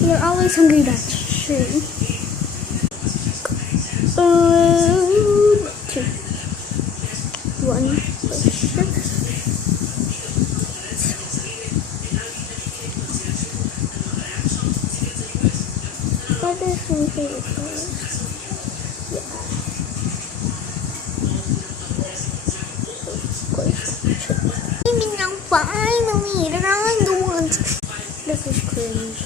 You're always hungry, that's true. 2, 1, what is my favorite color? Finally, I don't want. This is cringe.